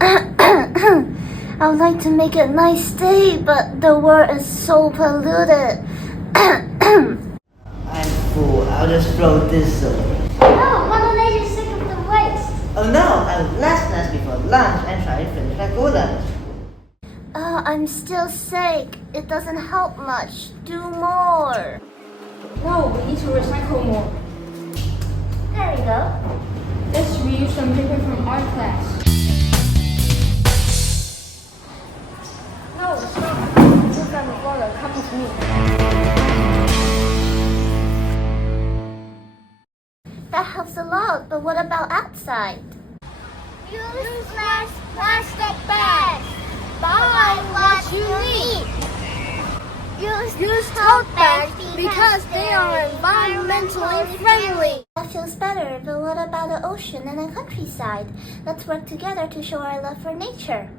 I would like to make it a nice day, but the world is so polluted. I'm full. I'll just throw this away. No, Mother Nature's sick of the waste. Oh no, I'll last night before lunch and try to finish my go lunch. Oh, I'm still sick. It doesn't help much. Do more. No, we need to recycle more. There you go. Let's reuse some paper from art class. No, stop. Put down the bottle. Come with me. That helps a lot, but what about outside? Use less plastic bags. Buy what you need. Use tote bags because they are environmentally friendly. That feels better, but what about the ocean and the countryside? Let's work together to show our love for nature.